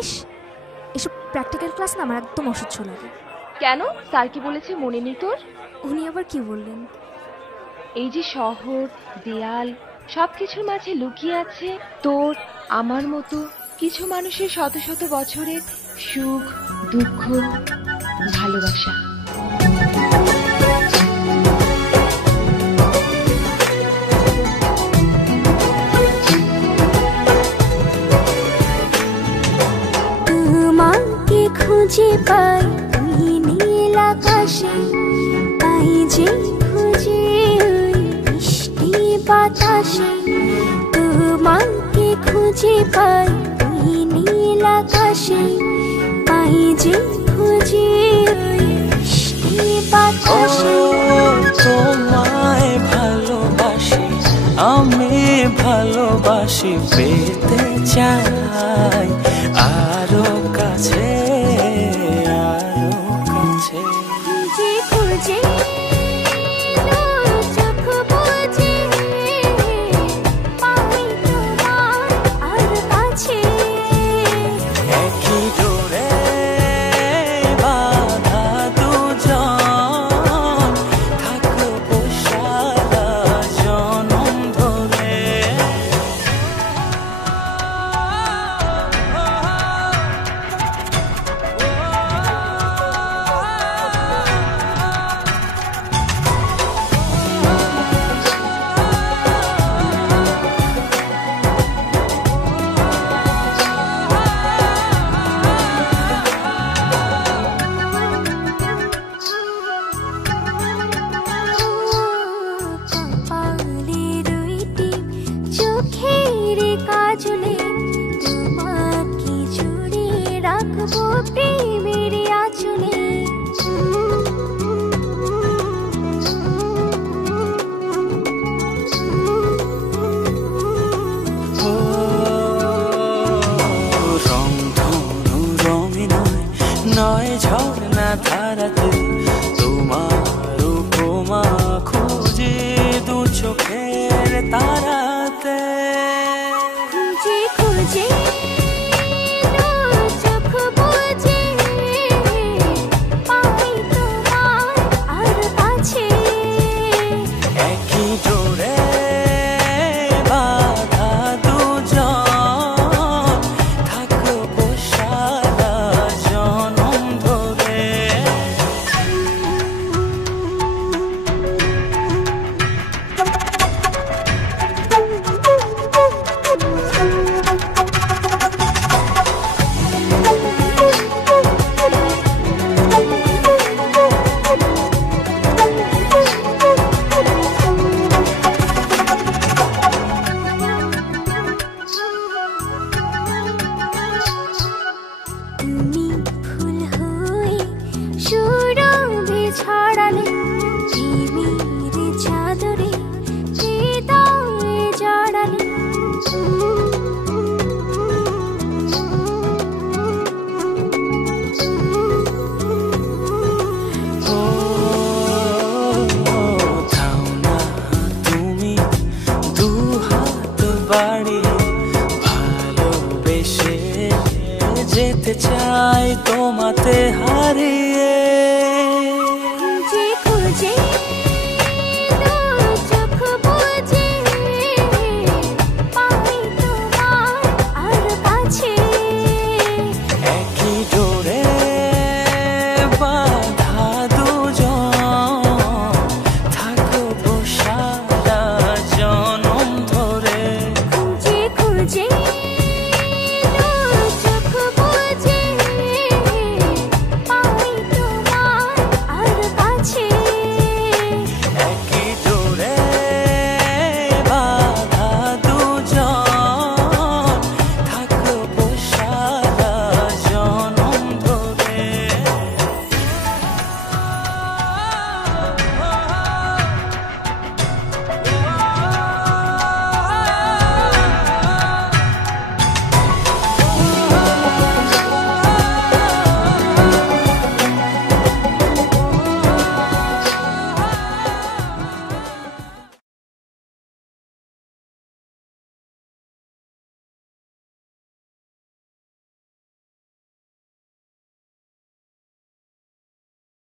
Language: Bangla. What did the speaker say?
ইস, এসব প্র্যাকটিক্যাল ক্লাস না আমার একদম অসহ্য লাগে। কেন, স্যার কি বলেছে মনে নেই তোর? উনি আবার কি বললেন? এই যে শহর, দেয়াল, সবকিছুর মাঝে লুকিয়ে আছে তোর আমার মতো কিছু মানুষের শত শত বছরের সুখ, দুঃখ, ভালোবাসা। তোমাকে খুঁজে পাই ওই নীল আকাশে, পাই যে খুঁজে ওই মিষ্টি বাতাসে। তোমাকে খুঁজে পাই ওই নীল আকাশে, পাই যে খুঁজে ওই মিষ্টি বাতাসে। তোমায় ভালোবাসি, আমি ভালোবাসি পেতে চাই।